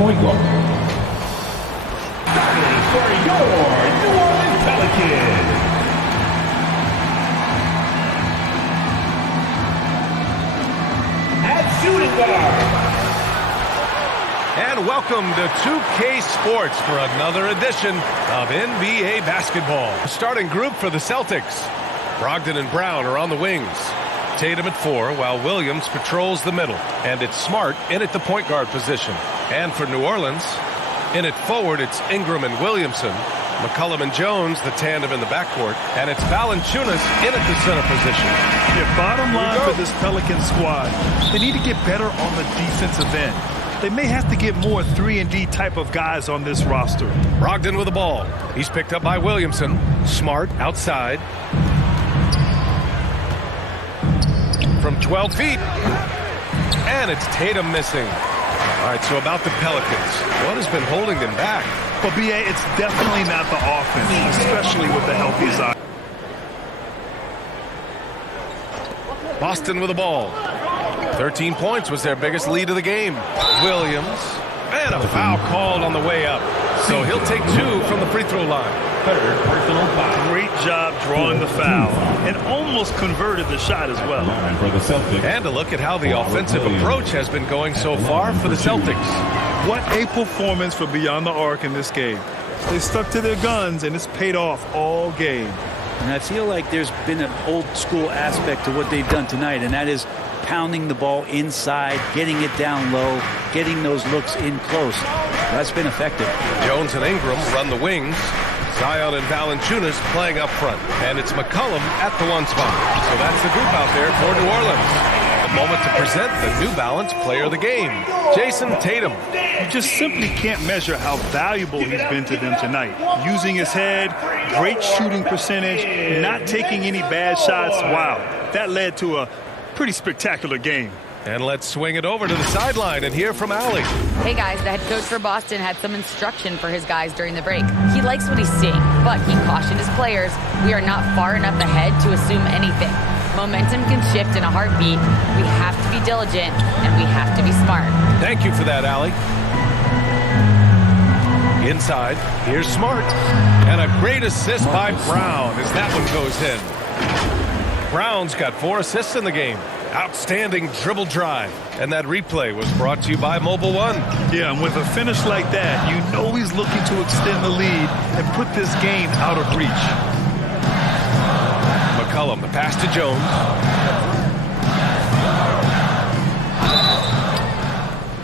point guard. Starting for your New Orleans Pelicans. At shooting guard. And welcome to 2K Sports for another edition of NBA basketball. Starting group for the Celtics. Brogdon and Brown are on the wings. Tatum at 4 while Williams patrols the middle. And it's Smart in at the point guard position. And for New Orleans, in at forward, it's Ingram and Williamson. McCollum and Jones, the tandem in the backcourt. And it's Valanciunas in at the center position. Yeah, bottom line for this Pelican squad, they need to get better on the defensive end. They may have to get more 3-and-D type of guys on this roster. Brogdon with the ball. He's picked up by Williamson. Smart outside. From 12 feet. And it's Tatum missing. All right, so about the Pelicans. What has been holding them back? But, B.A., it's definitely not the offense, especially with the healthy side. Boston with the ball. 13 points was their biggest lead of the game. Williams. And a foul called on the way up. So he'll take 2 from the free throw line. Third personal foul. Great job drawing the foul. And almost converted the shot as well. For the Celtics. And a look at how the offensive approach has been going so far for the Celtics. What a performance for Beyond the Arc in this game. They stuck to their guns, and it's paid off all game. And I feel like there's been an old school aspect to what they've done tonight, and that is pounding the ball inside, getting it down low, getting those looks in close. That's been effective. Jones and Ingram run the wings. Zion and Valanciunas playing up front. And it's McCollum at the 1 spot. So that's the group out there for New Orleans. A moment to present the New Balance player of the game, Jason Tatum. You just simply can't measure how valuable he's been to them tonight. Using his head, great shooting percentage, not taking any bad shots. Wow, that led to a pretty spectacular game. And let's swing it over to the sideline and hear from Allie. Hey guys, the head coach for Boston had some instruction for his guys during the break. He likes what he's seeing, but he cautioned his players, we are not far enough ahead to assume anything. Momentum can shift in a heartbeat. We have to be diligent, and we have to be smart. Thank you for that, Allie. Inside, here's Smart. And a great assist by Brown as that one goes in. Brown's got 4 assists in the game. Outstanding dribble drive. And that replay was brought to you by Mobile One. Yeah, and with a finish like that, you know he's looking to extend the lead and put this game out of reach. McCollum, the pass to Jones.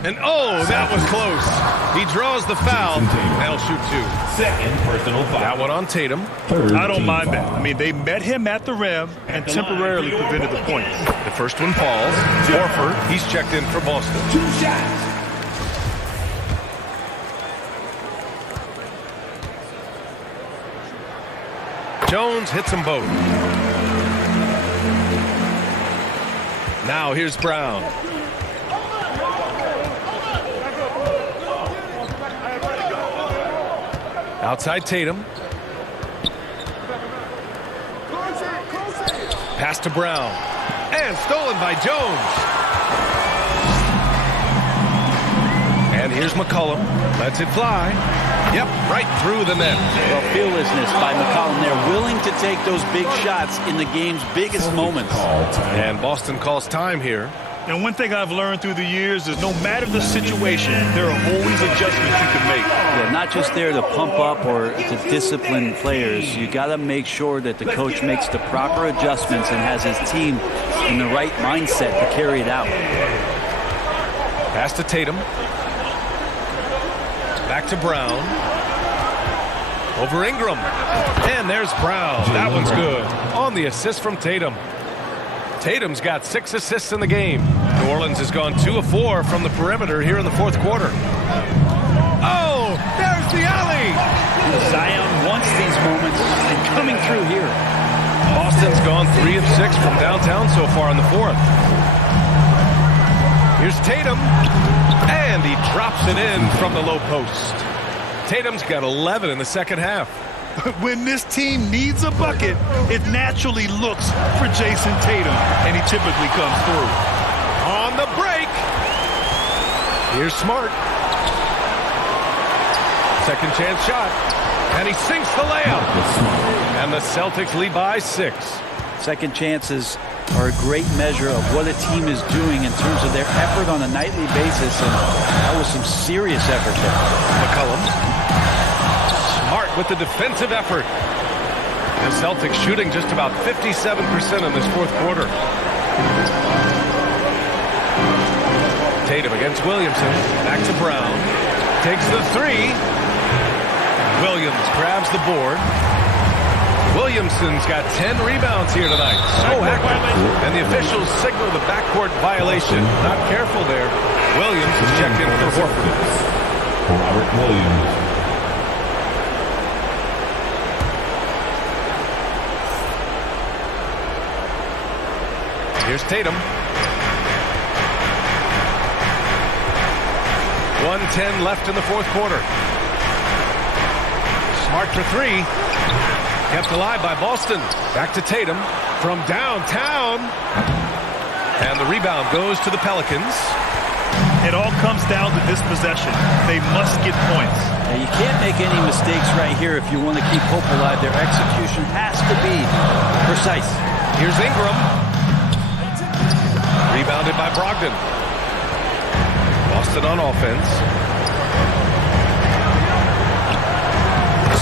And oh, that was close. He draws the foul. They'll shoot 2. Second personal foul. That one on Tatum. I don't mind that. I mean, they met him at the rim and temporarily prevented the points. The first one falls. Horford, he's checked in for Boston. 2 shots. Jones hits them both. Now here's Brown. Outside Tatum. Pass to Brown. And stolen by Jones. And here's McCollum. Lets it fly. Yep, right through the net. Well, fearlessness by McCollum there, willing to take those big shots in the game's biggest moments. And Boston calls time here. And one thing I've learned through the years is no matter the situation, there are always adjustments you can make. Yeah, not just there to pump up or to discipline players. You got to make sure that the coach makes the proper adjustments and has his team in the right mindset to carry it out. Pass to Tatum. Back to Brown. Over Ingram. And there's Brown. That one's good. On the assist from Tatum. Tatum's got 6 assists in the game. New Orleans has gone 2 of 4 from the perimeter here in the 4th quarter. Oh, there's the alley. Zion wants these moments and coming through here. Boston's gone 3 of 6 from downtown so far in the 4th. Here's Tatum. And he drops it in from the low post. Tatum's got 11 in the second half. When this team needs a bucket, it naturally looks for Jason Tatum, and he typically comes through. On the break. Here's Smart. Second chance shot. And he sinks the layup. And the Celtics lead by 6. Second chances are a great measure of what a team is doing in terms of their effort on a nightly basis, and that was some serious effort there. McCollum. Smart with the defensive effort. The Celtics shooting just about 57% in this fourth quarter. Tatum against Williamson. Back to Brown. Takes the 3. Williams grabs the board. Williamson's got 10 rebounds here tonight. So active. And the officials signal the backcourt violation. Not careful there. Williams is checked in for Horford. Robert Williams. Here's Tatum. 1:10 left in the fourth quarter. Smart for 3. Kept alive by Boston. Back to Tatum from downtown. And the rebound goes to the Pelicans. It all comes down to this possession. They must get points. Now, you can't make any mistakes right here if you want to keep hope alive. Their execution has to be precise. Here's Ingram. Rebounded by Brogdon. Boston on offense.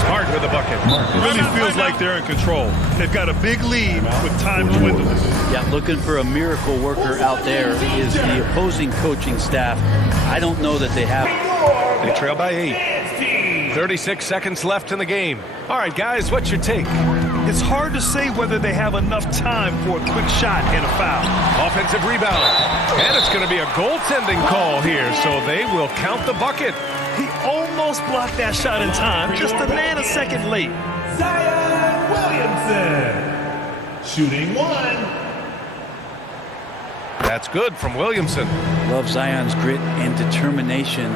Smart with the bucket. It really feels like they're in control. They've got a big lead with time dwindling. Yeah, looking for a miracle worker out there is the opposing coaching staff. I don't know that they have. They trail by 8. 36 seconds left in the game. All right, guys, what's your take? It's hard to say whether they have enough time for a quick shot and a foul. Offensive rebound. And it's going to be a goaltending call here, so they will count the bucket. He almost blocked that shot in time, just a nanosecond late. Zion Williamson. Shooting 1. That's good from Williamson. Love Zion's grit and determination.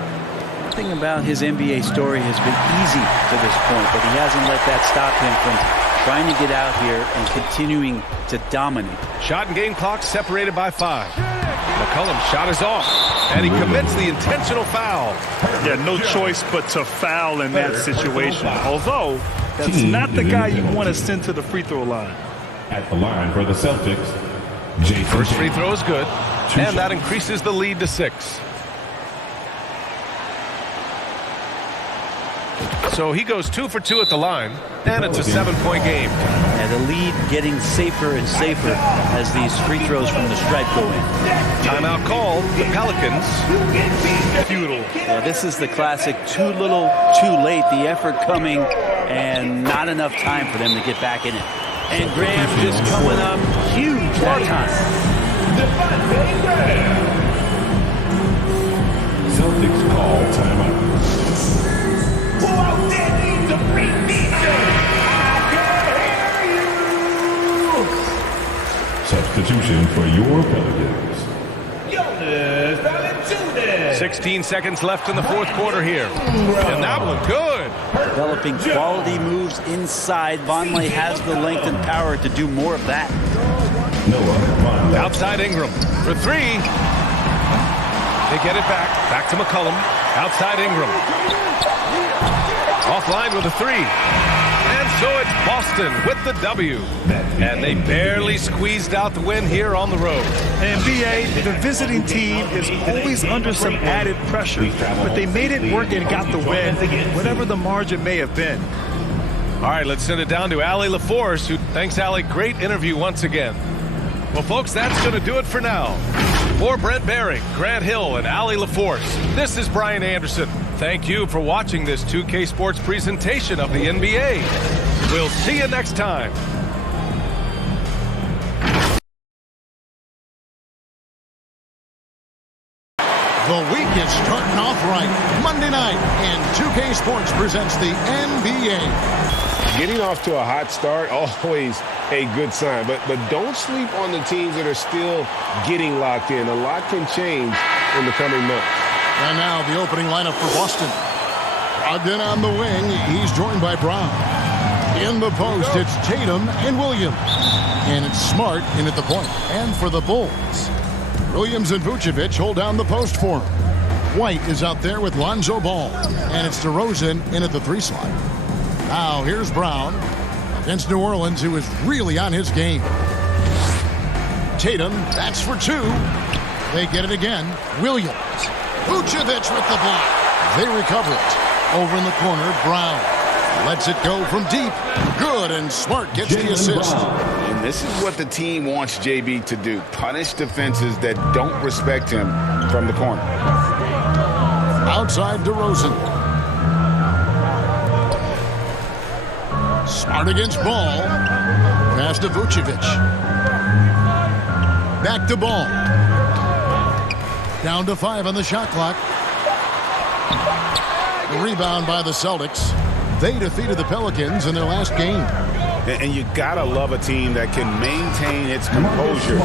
Nothing about his NBA story has been easy to this point, but he hasn't let that stop him from trying to get out here and continuing to dominate. Shot and game clock separated by 5. McCollum's shot is off, and he commits the intentional foul. Yeah, no choice but to foul in that situation. Although, that's not the guy you want to send to the free throw line. At the line for the Celtics, Jason. First free throw is good, and that increases the lead to 6. So he goes 2 for 2 at the line, and it's a 7-point game. And the lead getting safer and safer as these free throws from the stripe go in. Timeout called. The Pelicans. Futile. Yeah, this is the classic too little, too late. The effort coming and not enough time for them to get back in it. And Graham just coming up huge that time. Celtics call timeout. Substitution for your Pelicans. 16 seconds left in the fourth quarter here. And that one good. Developing quality moves inside. Vonleh has the length and power to do more of that. Outside Ingram for 3. They get it back. Back to McCollum. Outside Ingram. Offline with a 3. And so it's Boston with the W. And they barely squeezed out the win here on the road. And BA, the visiting team is always under some added pressure, but they made it work and got the win, whatever the margin may have been. All right, let's send it down to Allie LaForce, who thanks Allie. Great interview once again. Well, folks, that's going to do it for now. For Brent Behring, Grant Hill, and Allie LaForce, this is Brian Anderson. Thank you for watching this 2K Sports presentation of the NBA. We'll see you next time. The week is starting off right. Monday night, and 2K Sports presents the NBA. Getting off to a hot start, always a good sign. But don't sleep on the teams that are still getting locked in. A lot can change in the coming months. And now the opening lineup for Boston. Brogdon on the wing. He's joined by Brown. In the post, it's Tatum and Williams. And it's Smart in at the point. And for the Bulls, Williams and Vucevic hold down the post for him. White is out there with Lonzo Ball. And it's DeRozan in at the 3 slot. Now here's Brown against New Orleans, who is really on his game. Tatum, that's for 2. They get it again. Williams. Vucevic with the block. They recover it. Over in the corner, Brown lets it go from deep. Good, and Smart gets the assist. And this is what the team wants JB to do. Punish defenses that don't respect him from the corner. Outside DeRozan. Smart against Ball. Pass to Vucevic. Back to Ball. Down to 5 on the shot clock. The rebound by the Celtics. They defeated the Pelicans in their last game. And you gotta love a team that can maintain its composure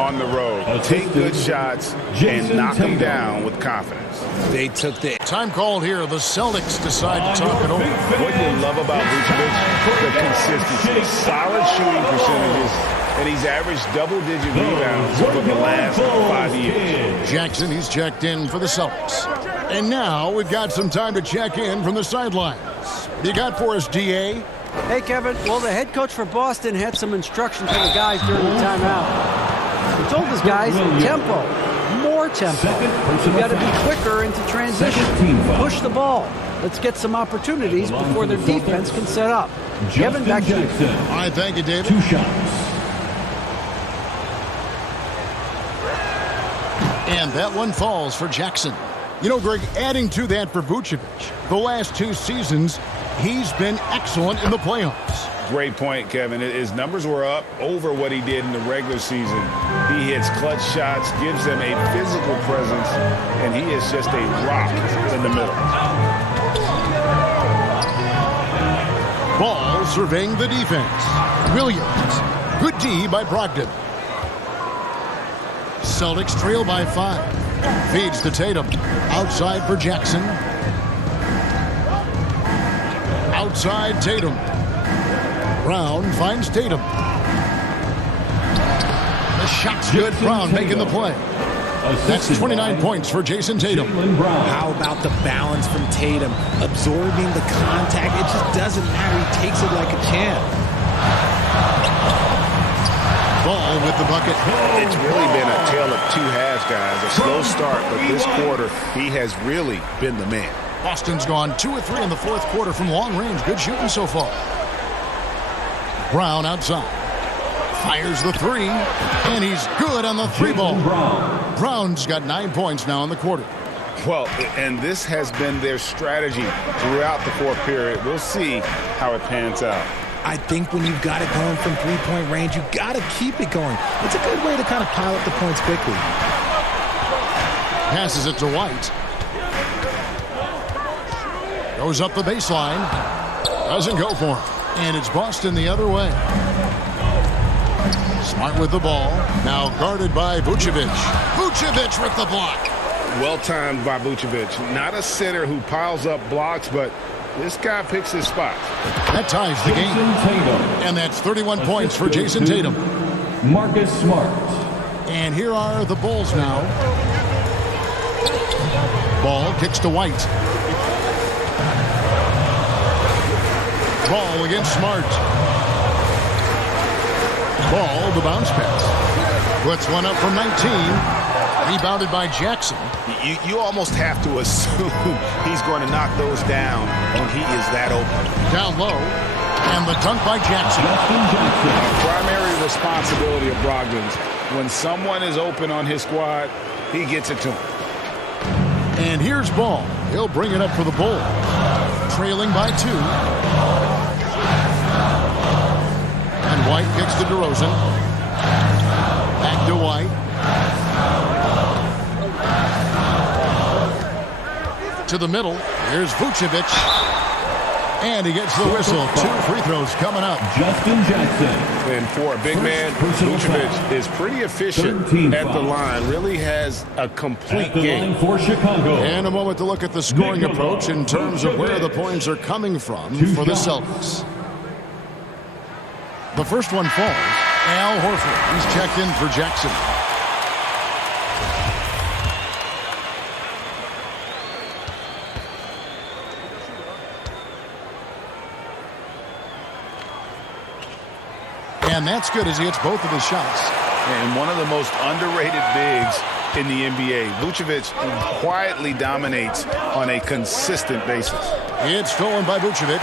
on the road. Take good shots and knock them down with confidence. They took the time called here. The Celtics decide to talk it over. What you love about Vucevic, the consistency, solid shooting percentages, and he's averaged double-digit rebounds over the last 5 years. Jackson, he's checked in for the Celtics. And now we've got some time to check in from the sidelines. What do you got for us, DA? Hey, Kevin. Well, the head coach for Boston had some instructions for the guys during the timeout. He told his guys, tempo, more tempo. You've got to be quicker into transition. Push the ball. Let's get some opportunities before their defense can set up. Kevin, back to you. All right, thank you, David. 2 shots. And that one falls for Jackson. You know, Greg, adding to that for Vucevic, the last 2 seasons, he's been excellent in the playoffs. Great point, Kevin. His numbers were up over what he did in the regular season. He hits clutch shots, gives them a physical presence, and he is just a rock in the middle. Ball surveying the defense. Williams. Good D by Brogdon. Celtics trail by 5. Feeds to Tatum. Outside for Jackson. Outside Tatum. Brown finds Tatum. The shot's good. Brown making the play. That's 29 points for Jason Tatum. How about the balance from Tatum? Absorbing the contact. It just doesn't matter. He takes it like a champ. Ball with the bucket. It's really been a tale of 2 halves, guys. A slow start, but this quarter, he has really been the man. Boston's gone 2 of 3 in the 4th quarter from long range. Good shooting so far. Brown outside. Fires the 3, and he's good on the 3 ball. Brown's got 9 points now in the quarter. Well, and this has been their strategy throughout the 4th period. We'll see how it pans out. I think when you've got it going from 3-point range, you got to keep it going. It's a good way to kind of pile up the points quickly. Passes it to White. Goes up the baseline. Doesn't go for him. And it's Boston the other way. Smart with the ball. Now guarded by Vucevic. Vucevic with the block. Well-timed by Vucevic. Not a center who piles up blocks, but this guy picks his spots. That ties the game. And that's 31 points for Jason Tatum. Marcus Smart. And here are the Bulls now. Ball kicks to White. Ball against Smart. Ball, the bounce pass. Puts one up from 19. Rebounded by Jackson. You almost have to assume he's going to knock those down when he is that open. Down low. And the dunk by Jackson. Primary responsibility of Brogdon's. When someone is open on his squad, he gets it to him. And here's Ball. He'll bring it up for the Bulls. Trailing by 2. And White kicks to DeRozan. Back to White. To the middle. Here's Vucevic. And he gets the whistle. 2 free throws coming up. Justin Jackson. And for a big man, Vucevic is pretty efficient at the line. Really has a complete game. For Chicago. And a moment to look at the scoring approach in terms of where the points are coming from for the Celtics. The first one falls. Al Horford. He's checked in for Jackson. And that's good as he hits both of his shots. And one of the most underrated bigs in the NBA. Vucevic quietly dominates on a consistent basis. It's stolen by Vucevic.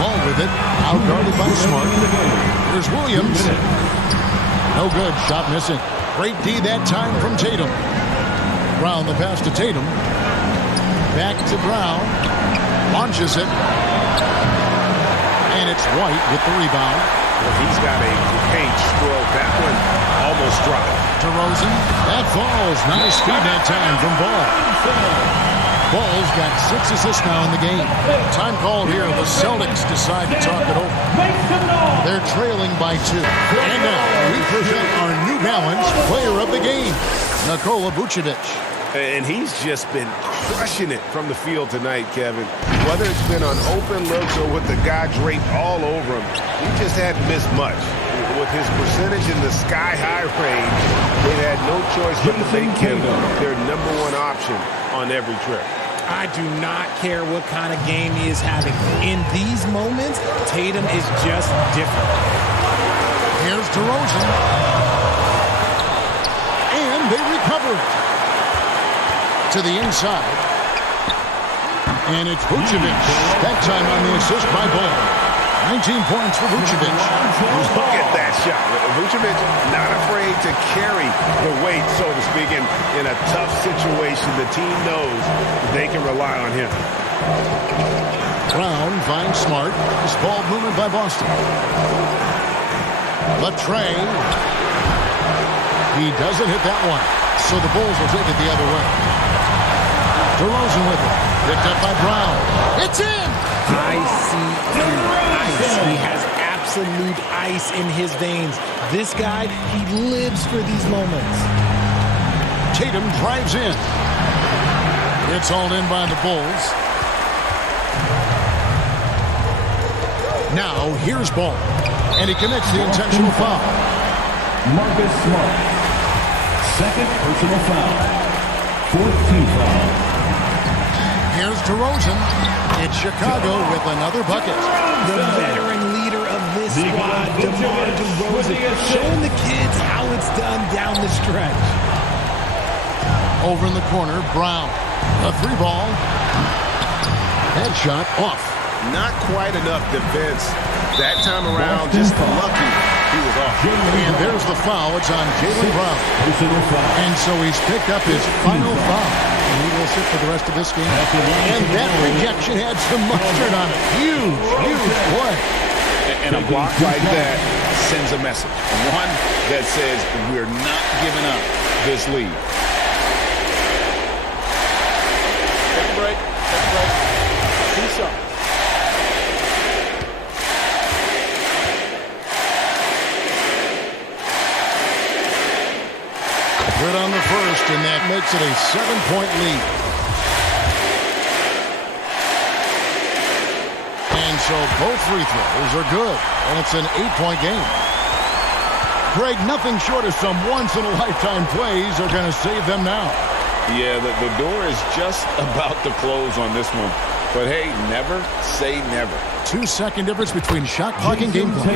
Ball with it. Outguarded by Smart. Here's Williams. No good. Shot missing. Great D that time from Tatum. Brown the pass to Tatum. Back to Brown. Launches it. And it's White with the rebound. Well, he's got a paint stroke. That one almost dropped. DeRozan. That falls. Nice speed that time from Ball. Ball's got 6 assists now in the game. Time called here. The Celtics decide to talk it over. They're trailing by 2. And now we present our New Balance player of the game, Nikola Vucevic. And he's just been crushing it from the field tonight, Kevin. Whether it's been on open looks or with the guy draped all over him, he just hadn't missed much. With his percentage in the sky-high range, they had no choice but to make him their #1 option on every trip. I do not care what kind of game he is having. In these moments, Tatum is just different. Here's DeRozan. And they recover it. To the inside. And it's Vucevic. That time on the assist by Ball. 19 points for Vucevic. Look at that shot. Vucevic not afraid to carry the weight, so to speak, in a tough situation. The team knows they can rely on him. Brown finds Smart. This ball movement by Boston. Latrey. He doesn't hit that one. So the Bulls will take it the other way. DeRozan with it. Picked up by Brown. It's in! I see ice. He has absolute ice in his veins. This guy, he lives for these moments. Tatum drives in. It's hauled in by the Bulls. Now, here's Ball. And he commits the intentional foul. Marcus Smart. Second personal foul. 14th foul. Here's DeRozan. It's Chicago with another bucket. The veteran leader of this squad, DeMar DeRozan, showing the kids how it's done down the stretch. Over in the corner, Brown. A 3-ball. Headshot off. Not quite enough defense that time around. Just lucky he was off. And there's the foul. It's on Jaylen Brown. And so he's picked up his final foul. And he will sit for the rest of this game. And that rejection had some mustard on it. Huge play. And a block like that sends a message. One that says we're not giving up this lead. Take a break. Peace up. Good on the first, and that makes it a 7-point lead. And so both free throws are good, and it's an 8-point game. Greg, nothing short of some once-in-a-lifetime plays are going to save them now. Yeah, the door is just about to close on this one. But hey, never say never. 2-second difference between shot clock and game clock.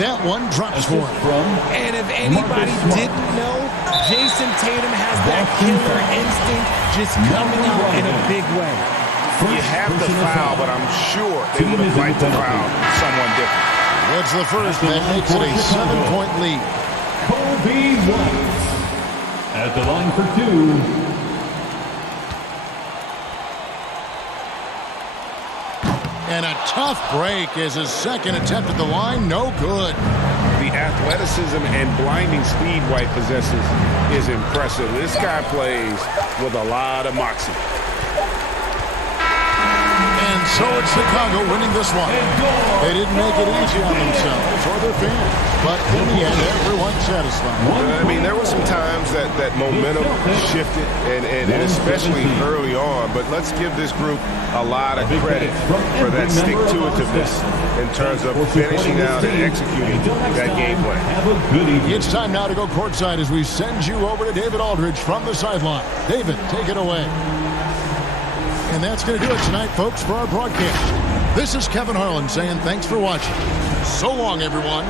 That one drops for him. And if anybody didn't know, Jason Tatum has that killer instinct just coming out in a big way. You have the foul, but I'm sure they would have liked to foul someone different. That's the first. That makes it a 7-point lead. Kobe White at the line for 2. And a tough break as his second attempt at the line, no good. The athleticism and blinding speed White possesses is impressive. This guy plays with a lot of moxie. And so it's Chicago winning this one. They didn't make it easy on themselves or their fans, but in the end, everyone's satisfied. I mean, there were some times that momentum shifted, and especially early on, but let's give this group a lot of credit for that stick-to-itiveness in terms of finishing out and executing that game plan. It's time now to go courtside as we send you over to David Aldridge from the sideline. David, take it away. And that's going to do it tonight, folks, for our broadcast. This is Kevin Harlan saying thanks for watching. So long, everyone.